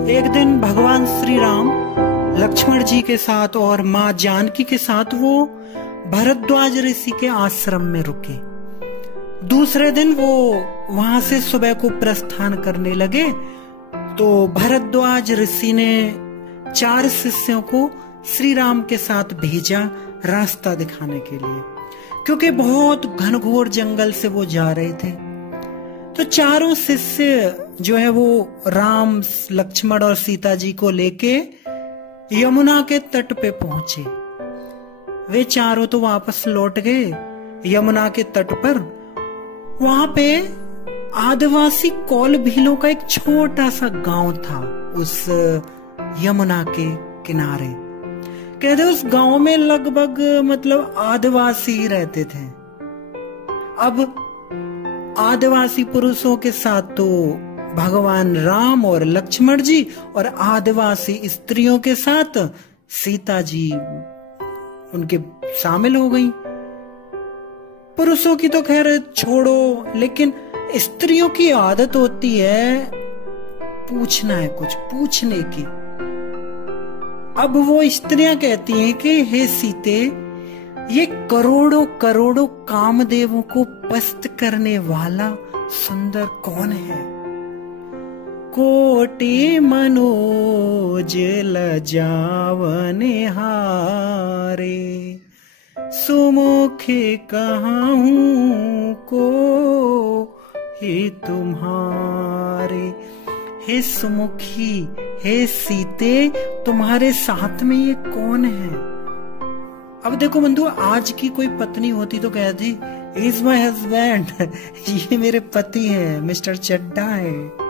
एक दिन भगवान श्री राम लक्ष्मण जी के साथ और माँ जानकी के साथ वो भरद्वाज ऋषि के आश्रम में रुके। दूसरे दिन वो वहां से सुबह को प्रस्थान करने लगे तो भरद्वाज ऋषि ने 4 शिष्यों को श्री राम के साथ भेजा रास्ता दिखाने के लिए, क्योंकि बहुत घनघोर जंगल से वो जा रहे थे। तो चारों शिष्य जो है वो राम, लक्ष्मण और सीता जी को लेके यमुना के तट पे पहुंचे। वे चारों तो वापस लौट गए यमुना के तट पर। वहां पे आदिवासी कौल भीलों का एक छोटा सा गांव था उस यमुना के किनारे। कहते उस गांव में लगभग मतलब आदिवासी ही रहते थे। अब आदिवासी पुरुषों के साथ तो भगवान राम और लक्ष्मण जी, और आदिवासी स्त्रियों के साथ सीता जी उनके शामिल हो गई। पुरुषों की तो खैर छोड़ो, लेकिन स्त्रियों की आदत होती है पूछना है, कुछ पूछने की। अब वो स्त्रियां कहती हैं कि हे सीते, ये करोड़ों करोड़ों कामदेवों को पस्त करने वाला सुंदर कौन है? कोटि मनोज लजावने हारे, सुमुखे कहूं को हे तुम्हारे। हे सुमुखी, हे सीते, तुम्हारे साथ में ये कौन है? अब देखो बंधु, आज की कोई पत्नी होती तो कहती इज माई हस्बैंड, ये मेरे पति है, मिस्टर चड्डा है।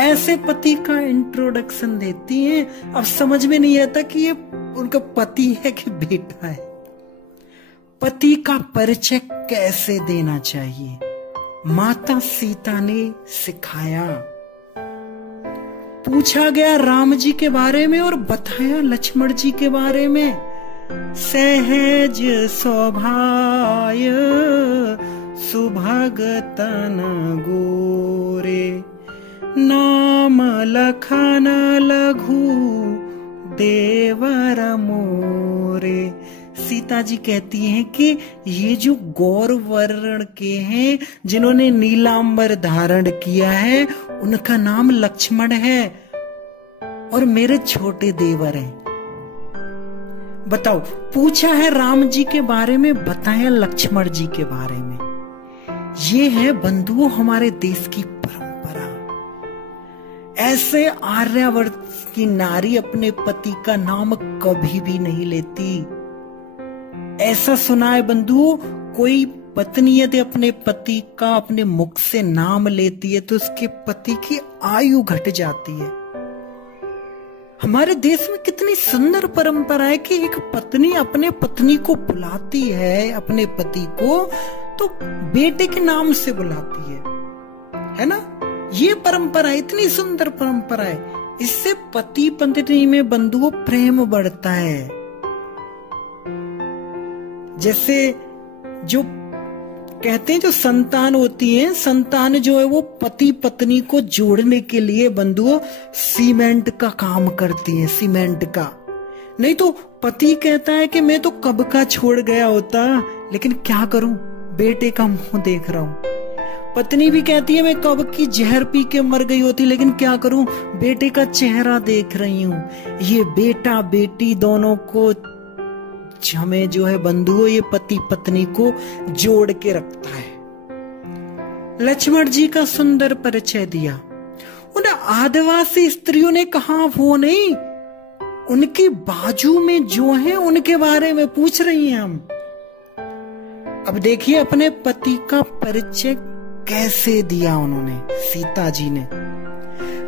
ऐसे पति का इंट्रोडक्शन देती हैं। अब समझ में नहीं आता कि ये उनका पति है कि बेटा है। पति का परिचय कैसे देना चाहिए, माता सीता ने सिखाया। पूछा गया राम जी के बारे में और बताया लक्ष्मण जी के बारे में। सहज स्वभाय सुभगतन गोरे, नाम लखन लघु देवर मोरे। सीता जी कहती हैं कि ये जो गौर वर्ण के हैं, जिन्होंने नीलांबर धारण किया है, उनका नाम लक्ष्मण है और मेरे छोटे देवर हैं। बताओ, पूछा है राम जी के बारे में, बताया लक्ष्मण जी के बारे में। ये है बंधुओं हमारे देश की परंपरा। ऐसे आर्यावर्त की नारी अपने पति का नाम कभी भी नहीं लेती। ऐसा सुना है बंधुओं, कोई पत्नी यदि अपने पति का अपने मुख से नाम लेती है तो उसके पति की आयु घट जाती है। हमारे देश में कितनी सुंदर परंपरा है कि एक पत्नी अपने पत्नी को बुलाती है, अपने पति को तो बेटे के नाम से बुलाती है ना? ये परंपरा इतनी सुंदर परंपरा है। इससे पति पत्नी में बंधुओं प्रेम बढ़ता है। जैसे जो कहते हैं, जो संतान होती है, संतान जो है वो पति पत्नी को जोड़ने के लिए बंधुओं सीमेंट का काम करती है, सीमेंट का। नहीं तो पति कहता है कि मैं तो कब का छोड़ गया होता, लेकिन क्या करूं, बेटे का मुंह देख रहा हूं। पत्नी भी कहती है मैं कब की जहर पी के मर गई होती, लेकिन क्या करूं, बेटे का चेहरा देख रही हूं। ये बेटा बेटी दोनों को हमें जो है बंधुओं, ये पति पत्नी को जोड़ के रखता है। लक्ष्मण जी का सुंदर परिचय दिया। उन आदिवासी स्त्रियों ने कहा वो नहीं, उनकी बाजू में जो है उनके बारे में पूछ रही हैं हम। अब देखिए अपने पति का परिचय कैसे दिया उन्होंने, सीता जी ने।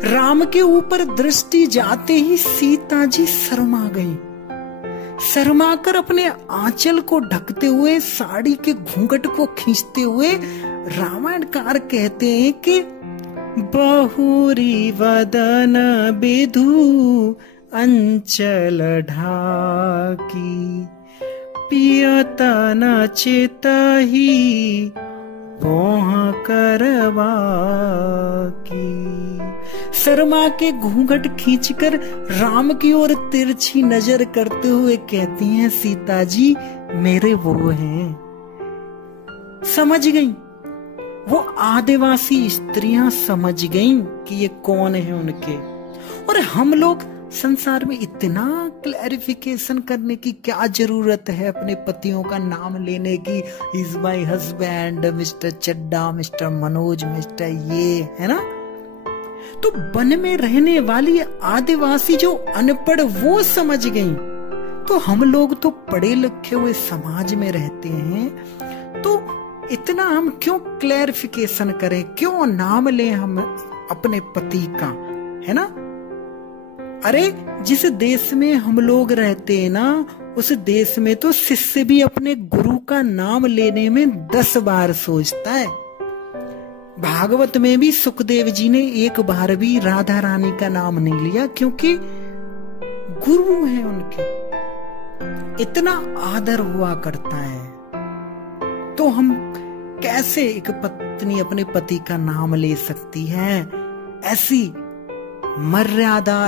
राम के ऊपर दृष्टि जाते ही सीता जी शर्मा गई। शर्माकर अपने आंचल को ढकते हुए, साड़ी के घूंघट को खींचते हुए रामायणकार कहते हैं कि बहुरी वदन विधु अंचल ढाकी, पियतन चितहि पोह करवा की। शर्मा के घूंघट खींचकर राम की ओर तिरछी नजर करते हुए कहती हैं, सीता जी मेरे वो हैं। समझ गई, वो आदिवासी स्त्रियां समझ गईं कि ये कौन है उनके। और हम लोग संसार में इतना क्लैरिफिकेशन करने की क्या जरूरत है अपने पतियों का नाम लेने की। Is my husband, mister Chadha, mister Manoj, mister ये, है ना। तो वन में रहने वाली आदिवासी जो अनपढ़ वो समझ गई। तो हम लोग तो पढ़े लिखे हुए समाज में रहते हैं, तो इतना हम क्यों क्लैरिफिकेशन करें, क्यों नाम लें हम अपने पति का, है ना। अरे जिस देश में हम लोग रहते हैं ना, उस देश में तो शिष्य भी अपने गुरु का नाम लेने में 10 बार सोचता है। भागवत में भी सुखदेव जी ने एक बार भी राधा रानी का नाम नहीं लिया, क्योंकि गुरु है उनके, इतना आदर हुआ करता है। तो हम कैसे एक पत्नी अपने पति का नाम ले सकती है। ऐसी मर्यादा